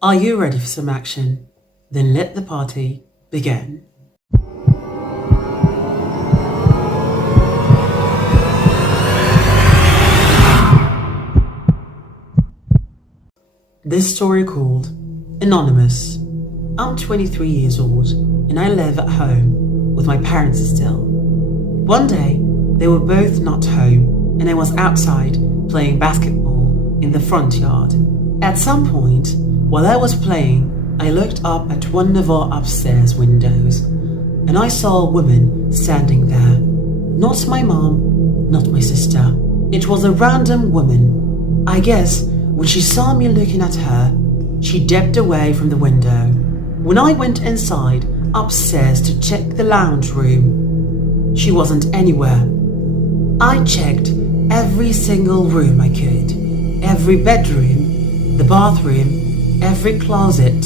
Are you ready for some action? Then let the party begin. This story called Anonymous. I'm 23 years old and I live at home with my parents still. One day, they were both not home and I was outside playing basketball in the front yard. At some point, while I was playing, I looked up at one of our upstairs windows and I saw a woman standing there. Not my mom, not my sister. It was a random woman. I guess when she saw me looking at her, she dipped away from the window. When I went inside upstairs to check the lounge room, she wasn't anywhere. I checked every single room I could. Every bedroom, the bathroom, every closet.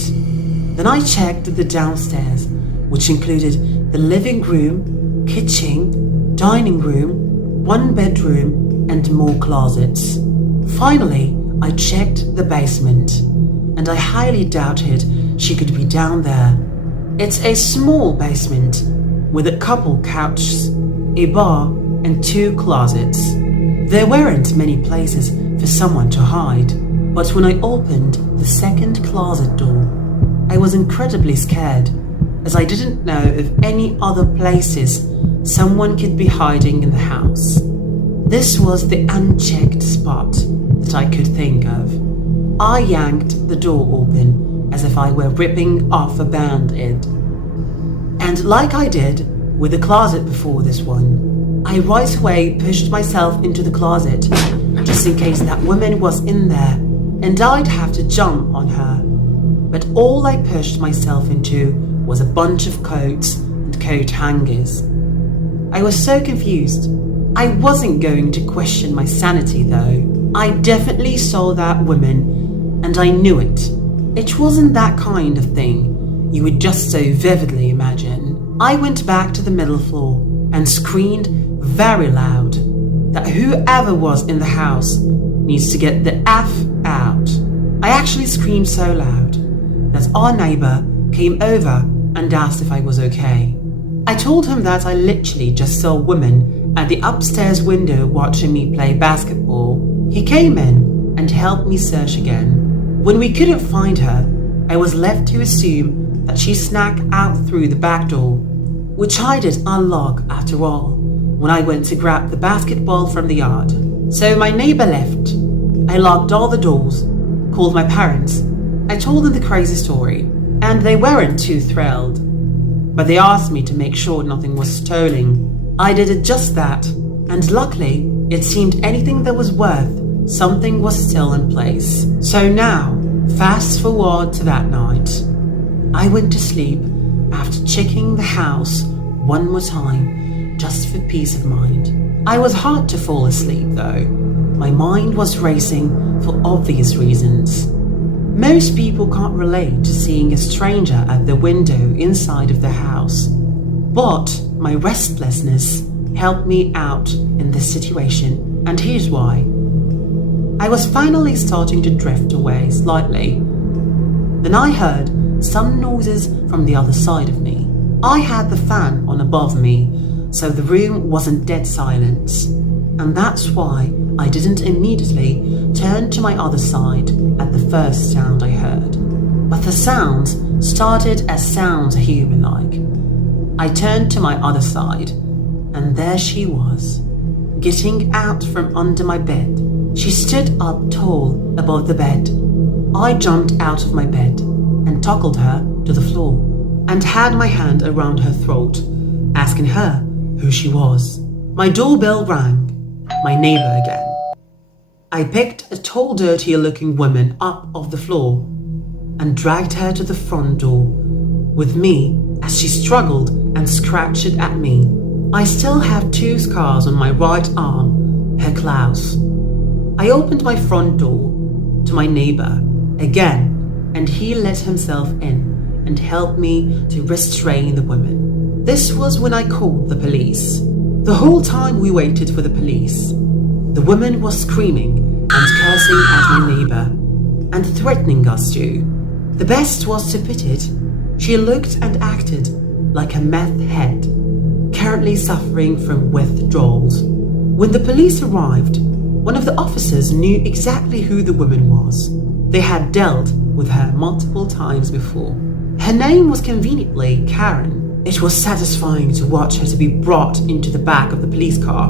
Then I checked the downstairs, which included the living room, kitchen, dining room, one bedroom, and more closets. Finally, I checked the basement, and I highly doubted she could be down there. It's a small basement with a couple couches, a bar, and 2 closets. There weren't many places for someone to hide, but when I opened the second closet door, I was incredibly scared, as I didn't know of any other places someone could be hiding in the house. This was the unchecked spot that I could think of. I yanked the door open as if I were ripping off a band-aid. And like I did with the closet before this one, I right away pushed myself into the closet just in case that woman was in there and I'd have to jump on her. But all I pushed myself into was a bunch of coats and coat hangers. I was so confused. I wasn't going to question my sanity though. I definitely saw that woman and I knew it. It wasn't that kind of thing you would just so vividly imagine. I went back to the middle floor and screamed very loud that whoever was in the house needs to get the F out. I actually screamed so loud that our neighbour came over and asked if I was okay. I told him that I literally just saw a woman at the upstairs window watching me play basketball. He came in and helped me search again. When we couldn't find her, I was left to assume that she snuck out through the back door, which I did unlock after all when I went to grab the basketball from the yard. So my neighbour left. I locked all the doors, called my parents. I told them the crazy story, and they weren't too thrilled. But they asked me to make sure nothing was stolen. I did just that, and luckily, it seemed anything that was worth something was still in place. So now, fast forward to that night. I went to sleep after checking the house one more time, just for peace of mind. I was hard to fall asleep though. My mind was racing for obvious reasons. Most people can't relate to seeing a stranger at the window inside of the house. But my restlessness helped me out in this situation, and here's why. I was finally starting to drift away slightly. Then I heard some noises from the other side of me. I had the fan on above me, so the room wasn't dead silent. And that's why I didn't immediately turn to my other side at the first sound I heard. But the sounds started as sounds human-like. I turned to my other side, and there she was, getting out from under my bed. She stood up tall above the bed. I jumped out of my bed and tackled her to the floor and had my hand around her throat, asking her who she was. My doorbell rang. My neighbour again. I picked a tall, dirty-looking woman up off the floor and dragged her to the front door with me as she struggled and scratched at me. I still have 2 scars on my right arm, her claws. I opened my front door to my neighbour again, and he let himself in and helped me to restrain the woman. This was when I called the police. The whole time we waited for the police, the woman was screaming and cursing at my neighbour and threatening us to. The best was to put it, she looked and acted like a meth head, currently suffering from withdrawals. When the police arrived, one of the officers knew exactly who the woman was. They had dealt with her multiple times before. Her name was conveniently Karen. It was satisfying to watch her to be brought into the back of the police car.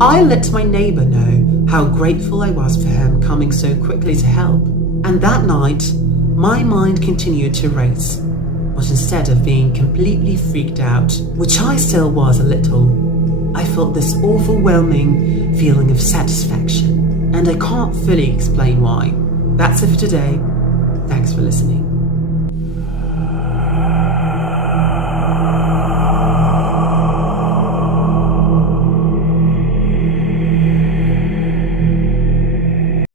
I let my neighbour know how grateful I was for him coming so quickly to help. And that night, my mind continued to race. But instead of being completely freaked out, which I still was a little, I felt this overwhelming feeling of satisfaction. And I can't fully explain why. That's it for today. Thanks for listening.